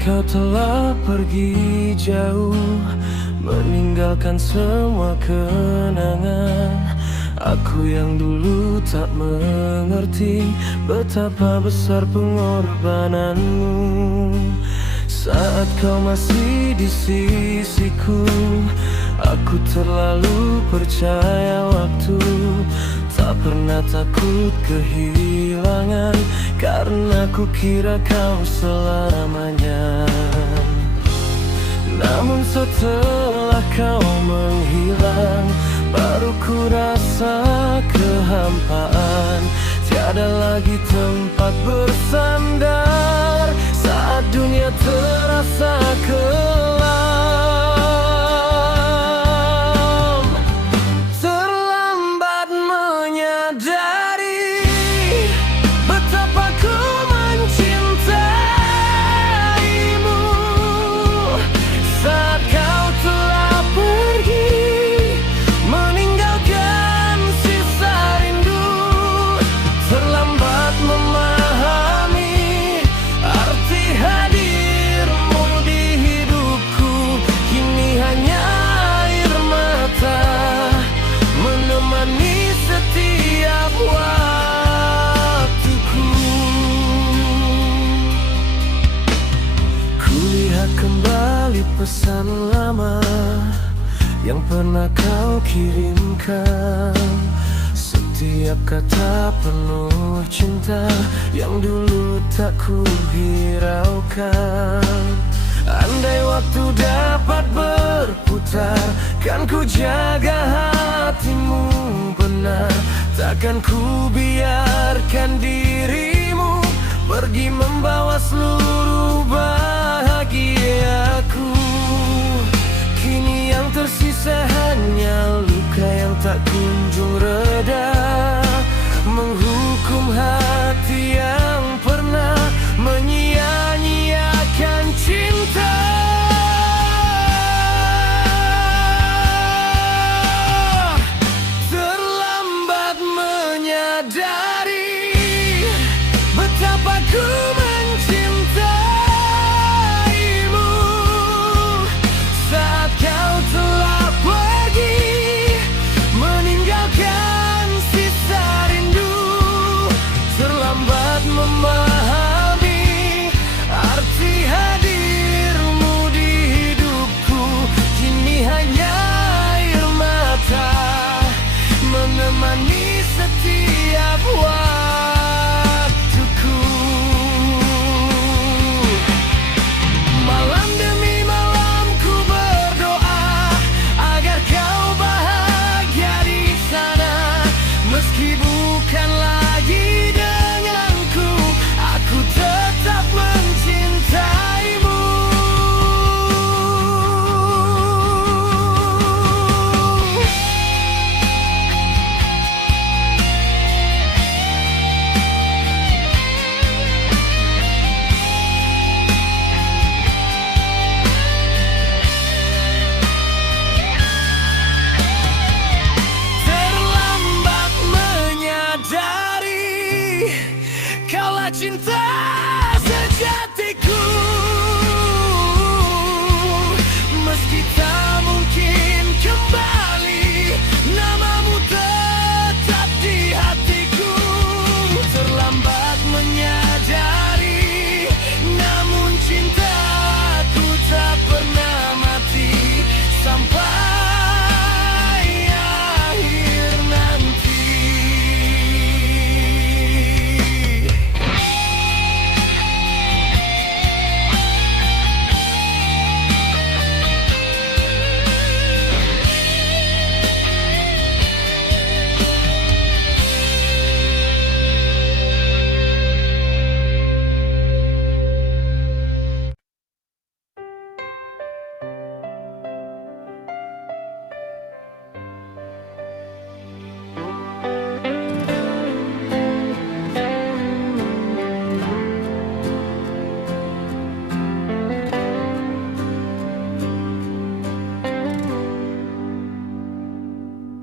kau telah pergi jauh, meninggalkan semua kenangan. Aku yang dulu tak mengerti betapa besar pengorbananmu. Saat kau masih di sisiku, aku terlalu percaya waktu. Tak pernah takut kehilangan, karena ku kira kau selamanya. Namun setelah kau menghilang, baru ku rasa kehampaan. Tiada lagi tempat bersandar saat dunia terasa kelam. Terlambat menyadari betapa ku mencintaimu. Saat kau telah pergi, meninggalkan sisa rindu. Terlambat memahami arti hadirmu di hidupku. Kini hanya air mata menemani setiap waktuku. Kulihat kembali pesan lama yang pernah kau kirimkan. Setiap kata penuh cinta yang dulu tak ku hiraukan. Andai waktu dapat berputar, kan ku jaga hatimu benar. Takkan ku biarkan dirimu pergi membawa seluruh bahagiaku. Kini yang tersisa hanya luka yang tak kunjung reda, menghukum hati yang pernah menyia-nyiakan cinta. Terlambat menyadari betapa ku mencintaimu. Saat kau telah pergi, meninggalkan sisa rindu. Terlambat memahami arti hadirmu di hidupku. Kini hanya air mata menemani setiap waktuku. Malam demi malam ku berdoa agar kau bahagia di sana. Meski bukan lagi denganku, aku tetap mencintaimu. Terlambat menyadari kaulah cinta sejatiku. Meski tak mungkin kembali, namamu tetap di hatiku. Terlambat menyadari, namun cintaku tak pernah mati sampai akhir nanti.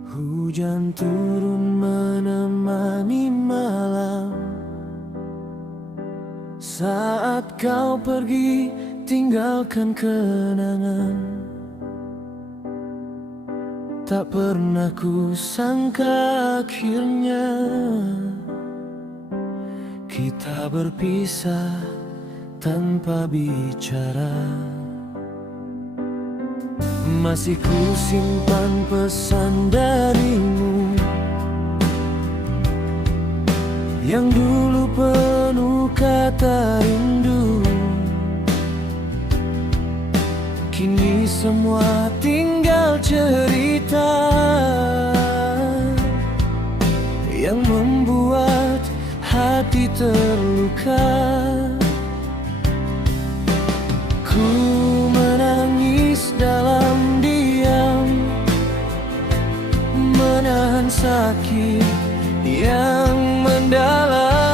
Hujan turun menemani malam. Saat kau pergi, tinggalkan kenangan. Tak pernah ku sangka akhirnya kita berpisah tanpa bicara. Masih ku simpan pesan darimu yang dulu penuh kata rindu. Kini semua tinggal cerita yang membuat hati terluka. Ku menangis dalam diam, menahan sakit yang mendalam.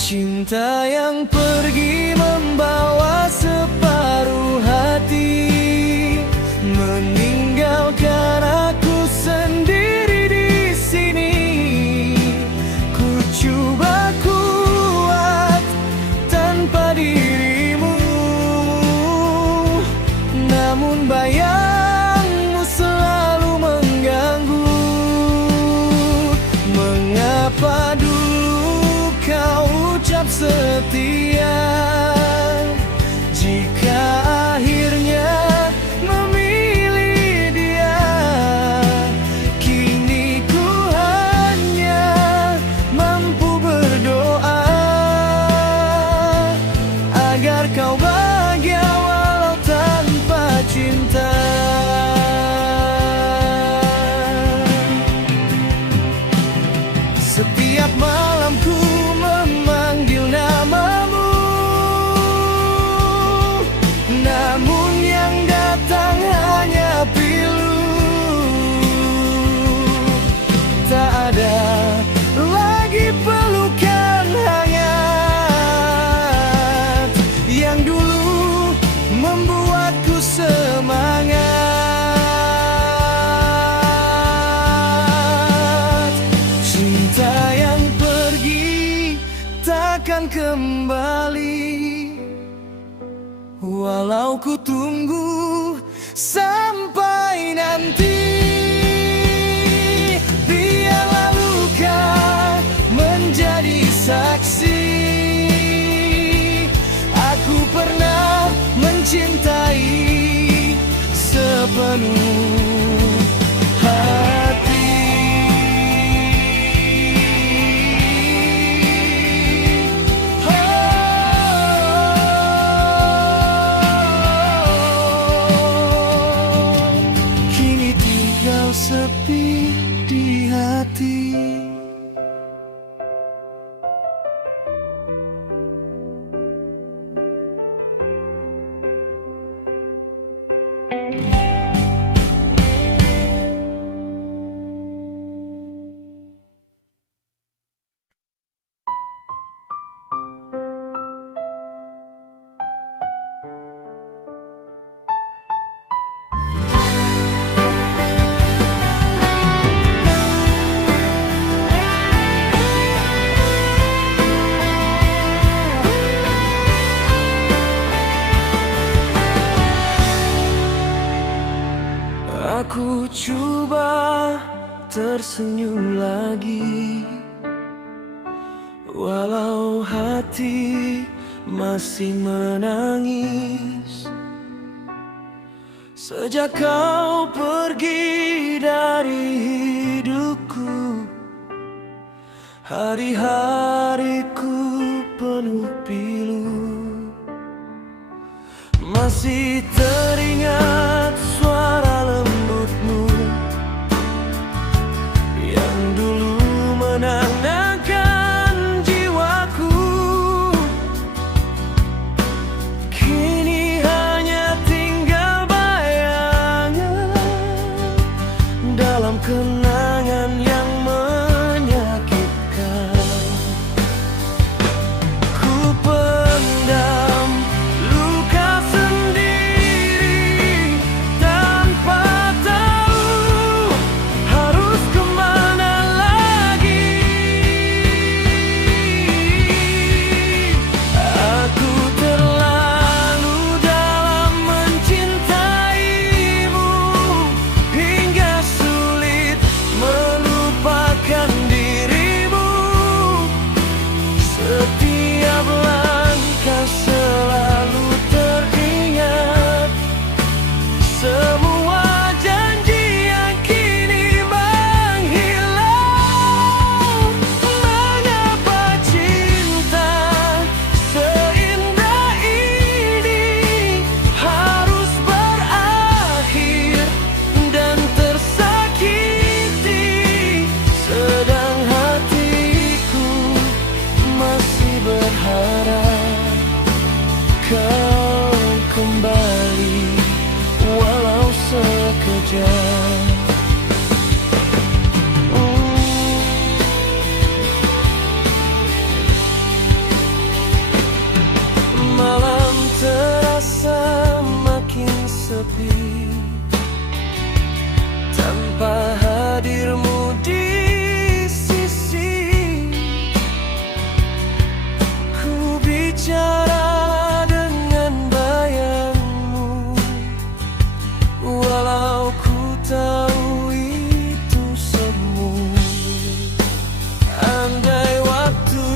Cinta yang pergi membawa separuh hati, meninggalkan aku sendiri di sini. Ku coba kuat tanpa dirimu, namun bayangmu selalu mengganggu. Mengapa dulu kau ucap setia, jika akhirnya memilih dia? Kini ku hanya mampu berdoa agar kau bahagia walau tanpa cinta. Setiap malam ku memanggil namamu, namun yang datang hanya pilu. Tak ada lagi pelukan hangat yang dulu membuatku semangat. Cinta yang pergi takkan kembali, walau ku tunggu sampai nanti. Biarlah luka menjadi saksi, aku pernah mencintai sepenuh hati. Kini tinggal sepi di hati. Aku coba tersenyum lagi, walau hati masih menangis. Sejak kau pergi dari hidupku, hari-hariku penuh pilu. Masih teringat suara lembutmu yang dulu menenangkan jiwaku. Kini hanya tinggal bayangan dalam kenangan yang menyakitkan. Ku pendam luka sendiri tanpa tahu harus kemana lagi. hujan. Malam terasa makin sepi tanpa hadirmu di sisi. Ku bicara dengan bayangmu, walau ku tahu itu semu. Andai waktu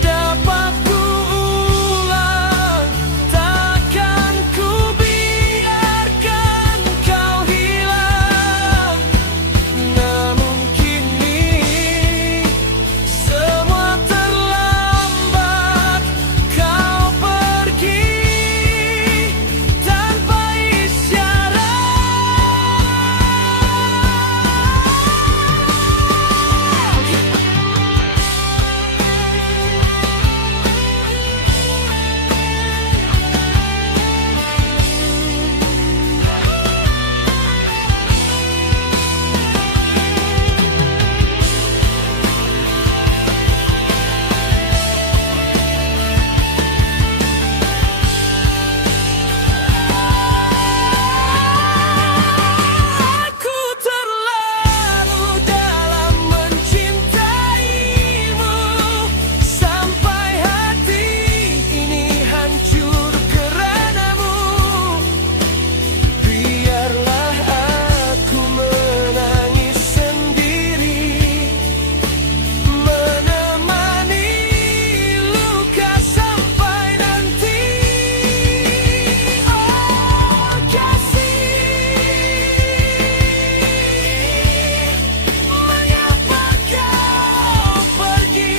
dapat ku ulang, takkan ku biarkan kau hilang. Namun kini semua terlambat, kau pergi tanpa isyarat. Aku terlalu dalam mencintaimu, sampai hati ini hancur karenamu. Biarlah aku menangis sendiri, menemani luka sampai nanti. Oh kasih, mengapa kau pergi?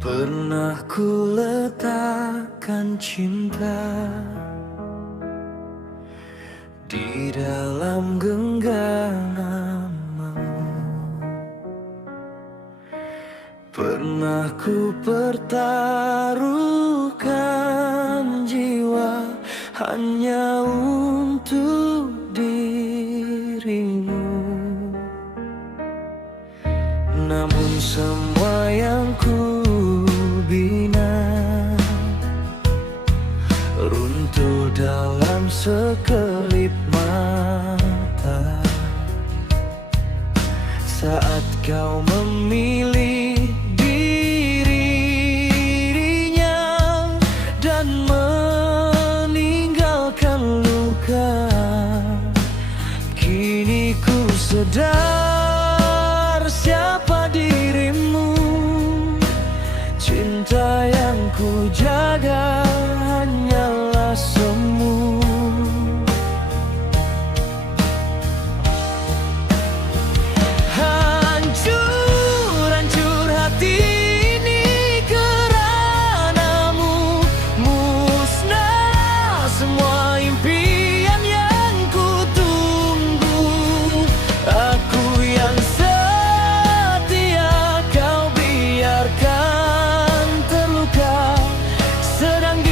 Pernah ku letakkan cinta di dalam genggamanmu. Pernah ku pertaruhkan jiwa hanya untuk dirimu. Namun semua yang ku bina runtuh dalam sekelip mata saat kau memilih dirinya dan meninggalkan luka. Kini ku sadar siapa dirimu. Cinta yang ku jaga hanyalah semu. Hancur hati ini keranamu. Musnah semua impian yang ku tunggu. Aku yang setia kau biarkan terluka, sedang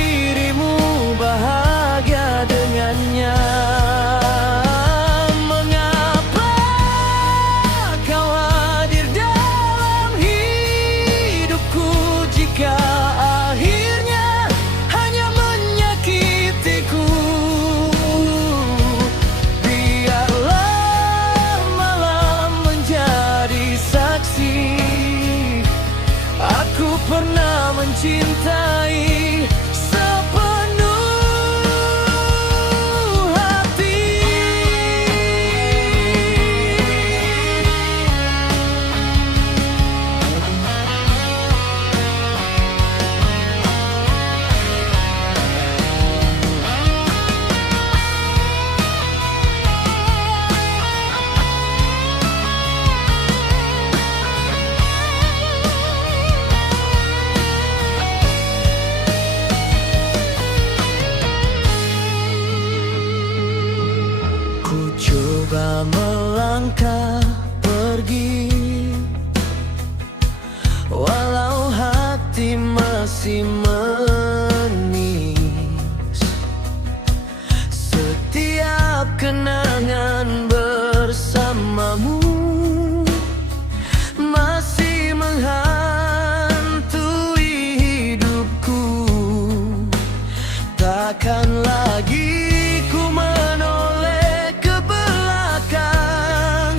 takkan lagi ku menoleh ke belakang,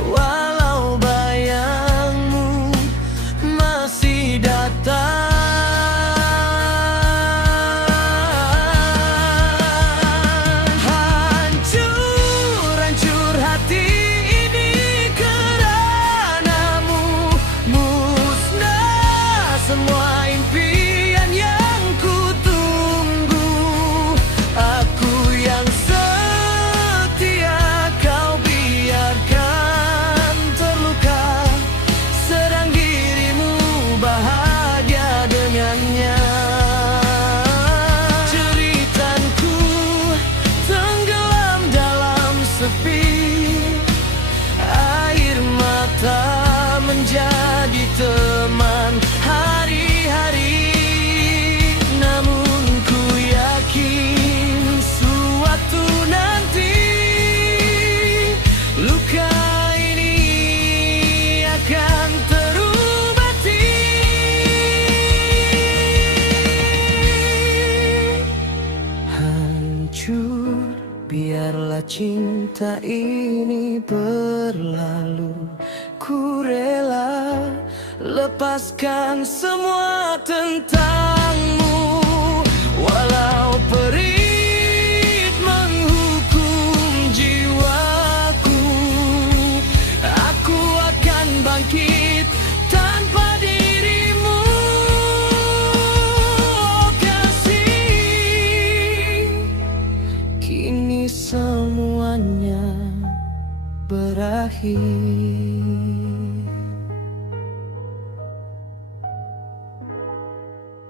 walau bayangmu masih datang. Hancur hati ini keranamu, musnah semua impian yang ku tunggu. Aku yang setia kau biarkan terluka, sedang dirimu bahagia dengannya. Ceritaku tenggelam dalam sepi, air mata menjadi teman hari-hari. Namun ku yakin suatu nanti luka ini akan terobati. Hancur, biarlah cinta ini berlalu. Ku rela lepaskan semua tentangmu, walau perit menghukum jiwaku. Aku akan bangkit tanpa dirimu, oh kasih. Kini semuanya berakhir.